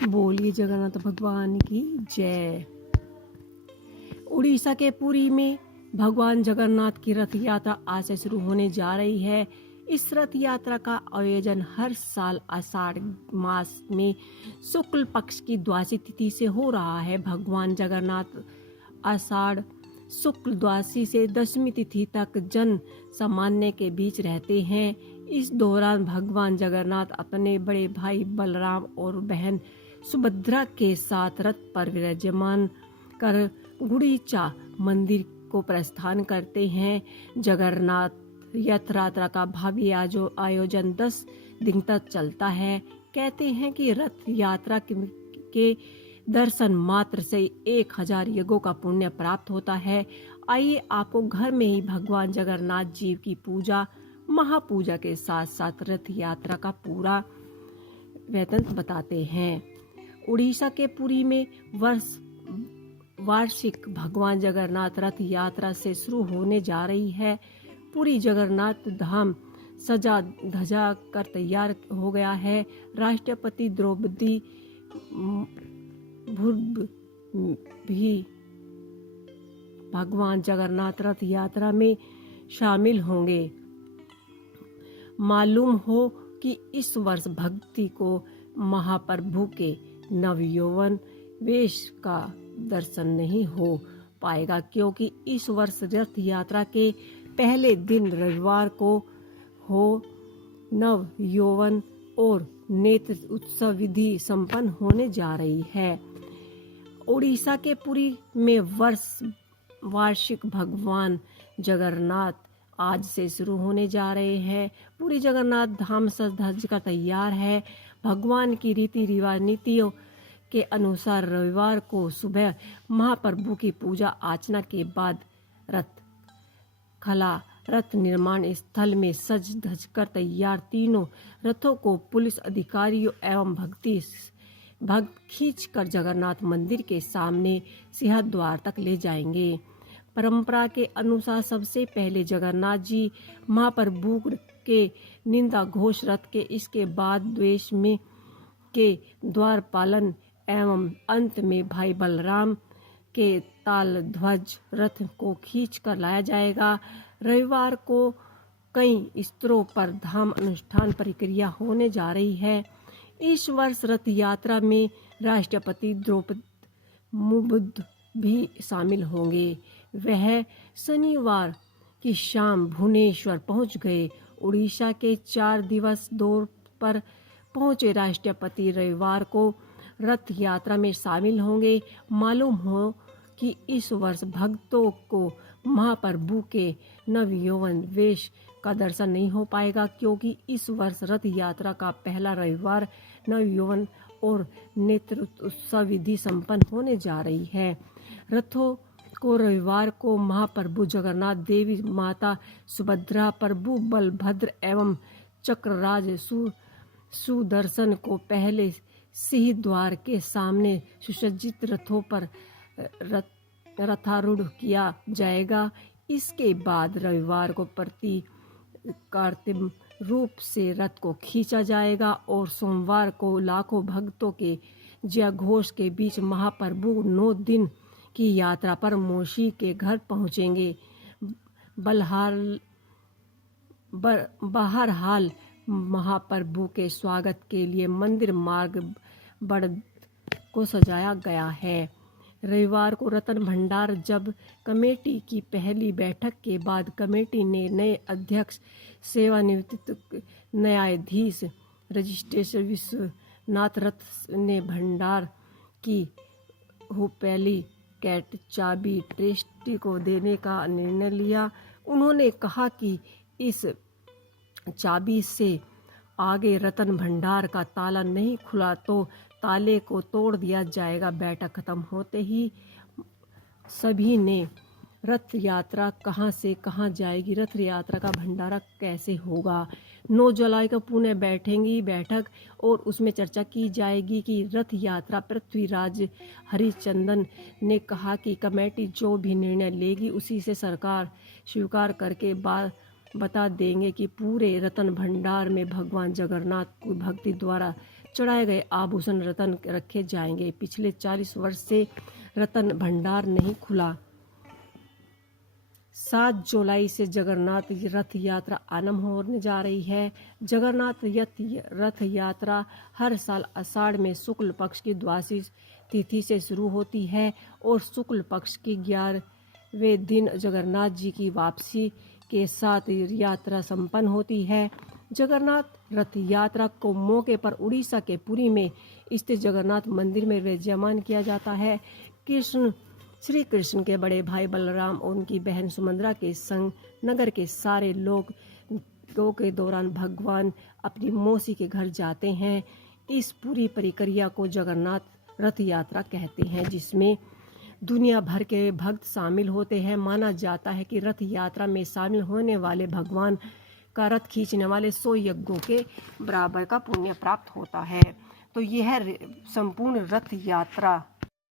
बोलिए जगन्नाथ भगवान की जय। उड़ीसा के पुरी में भगवान जगन्नाथ की रथ यात्रा आज से शुरू होने जा रही है। इस रथ यात्रा का आयोजन हर साल आषाढ़ मास में शुक्ल पक्ष की द्वादशी तिथि से हो रहा है। भगवान जगन्नाथ आषाढ़ शुक्ल द्वादशी से दशमी तिथि तक जन सामान्य के बीच रहते हैं। इस दौरान भगवान जगन्नाथ अपने बड़े भाई बलराम और बहन सुभद्रा के साथ रथ पर विराजमान कर गुड़ीचा मंदिर को प्रस्थान करते हैं। जगन्नाथ यात्रा का भव्य आयोजन 10 दिन तक चलता है। कहते हैं कि रथ यात्रा के दर्शन मात्र से 1000 यज्ञों का पुण्य प्राप्त होता है। आइए आपको घर में ही भगवान जगन्नाथ जी की पूजा महापूजा के साथ साथ रथ यात्रा का पूरा वृत्तांत बताते हैं। उड़ीसा के पुरी में वार्षिक भगवान जगन्नाथ रथ यात्रा से शुरू होने जा रही है। पुरी जगन्नाथ धाम सजा धजा कर तैयार हो गया है। राष्ट्रपति द्रौपदी मुर्मू भी भगवान जगन्नाथ रथ यात्रा में शामिल होंगे। मालूम हो कि इस वर्ष भक्ति को महाप्रभु के नवयौवन वेश का दर्शन नहीं हो पाएगा, क्योंकि इस वर्ष रथ यात्रा के पहले दिन रविवार को हो नव यौवन और नेत्र उत्सव विधि संपन्न होने जा रही है। उड़ीसा के पुरी में वार्षिक भगवान जगन्नाथ आज से शुरू होने जा रहे हैं। पूरी जगन्नाथ धाम सज धज कर तैयार है। भगवान की रीति रिवाज नीतियों के अनुसार रविवार को सुबह महाप्रभु की पूजा अर्चना के बाद रथ निर्माण स्थल में सज धज कर तैयार तीनों रथों को पुलिस अधिकारियों एवं भक्त खींचकर जगन्नाथ मंदिर के सामने सिंहद्वार तक ले जाएंगे। परंपरा के अनुसार सबसे पहले जगन्नाथ जी महाप्रभु के निंदा घोष रथ के, इसके बाद द्वेष में के द्वारपालन एवं अंत में भाई बलराम के ताल ध्वज रथ को खींचकर लाया जाएगा। रविवार को कई स्तरों पर धाम अनुष्ठान प्रक्रिया होने जा रही है। इस वर्ष रथ यात्रा में राष्ट्रपति द्रौपदी मुर्मू भी शामिल होंगे। वह शनिवार की शाम भुवनेश्वर पहुंच गए। उड़ीसा के 4 दिवस दौरे पर पहुंचे राष्ट्रपति रविवार को रथ यात्रा में शामिल होंगे। मालूम हो कि इस वर्ष भक्तों को महाप्रभु के नवयौवन वेश का दर्शन नहीं हो पाएगा, क्योंकि इस वर्ष रथ यात्रा का पहला रविवार नवयौवन और नेत्र उत्सव विधि संपन्न होने जा रही है। रथों को रविवार को महाप्रभु जगन्नाथ, देवी माता सुभद्रा, प्रभु बलभद्र एवं चक्रराज सुदर्शन को पहले सिंहद्वार के सामने सुसज्जित रथों पर रथारूढ़ किया जाएगा। इसके बाद रविवार को प्रतीकात्मक रूप से रथ को खींचा जाएगा और सोमवार को लाखों भक्तों के जय घोष के बीच महाप्रभु 9 दिन की यात्रा पर मौसी के घर पहुंचेंगे। बहरहाल महाप्रभु के स्वागत के लिए मंदिर मार्ग बड़ को सजाया गया है। रविवार को रतन भंडार जब कमेटी की पहली बैठक के बाद कमेटी ने नए अध्यक्ष, सेवानिवृत्त न्यायाधीश रजिस्ट्रेशन विश्वनाथ रथ ने भंडार की पहली कैट चाबी ट्रस्टी को देने का निर्णय लिया। उन्होंने कहा कि इस चाबी से आगे रतन भंडार का ताला नहीं खुला तो ताले को तोड़ दिया जाएगा। बैठक खत्म होते ही सभी ने रथ यात्रा कहां से कहां जाएगी, रथ यात्रा का भंडारा कैसे होगा, 9 जुलाई को पुणे बैठेंगी बैठक और उसमें चर्चा की जाएगी कि रथ यात्रा। पृथ्वीराज हरिचंदन ने कहा कि कमेटी जो भी निर्णय लेगी उसी से सरकार स्वीकार करके बता देंगे कि पूरे रतन भंडार में भगवान जगन्नाथ को भक्ति द्वारा चढ़ाए गए आभूषण रत्न रखे जाएंगे। पिछले 40 वर्ष से रत्न भंडार नहीं खुला। 7 जुलाई से जगन्नाथ रथ यात्रा आरंभ होने जा रही है। जगन्नाथ रथ यात्रा हर साल आषाढ़ में शुक्ल पक्ष की द्वादशी तिथि से शुरू होती है और शुक्ल पक्ष की 11वें दिन जगन्नाथ जी की वापसी के साथ यात्रा संपन्न होती है। जगन्नाथ रथ यात्रा को मौके पर उड़ीसा के पुरी में स्थित जगन्नाथ मंदिर में विराजमान किया जाता है। श्री कृष्ण के बड़े भाई बलराम और उनकी बहन सुमंद्रा के संग नगर के सारे लोगों के दौरान भगवान अपनी मौसी के घर जाते हैं। इस पूरी प्रक्रिया को जगन्नाथ रथ यात्रा कहते हैं, जिसमें दुनिया भर के भक्त शामिल होते हैं। माना जाता है कि रथ यात्रा में शामिल होने वाले भगवान का रथ खींचने वाले 100 यज्ञों के बराबर का पुण्य प्राप्त होता है। तो यह संपूर्ण रथ यात्रा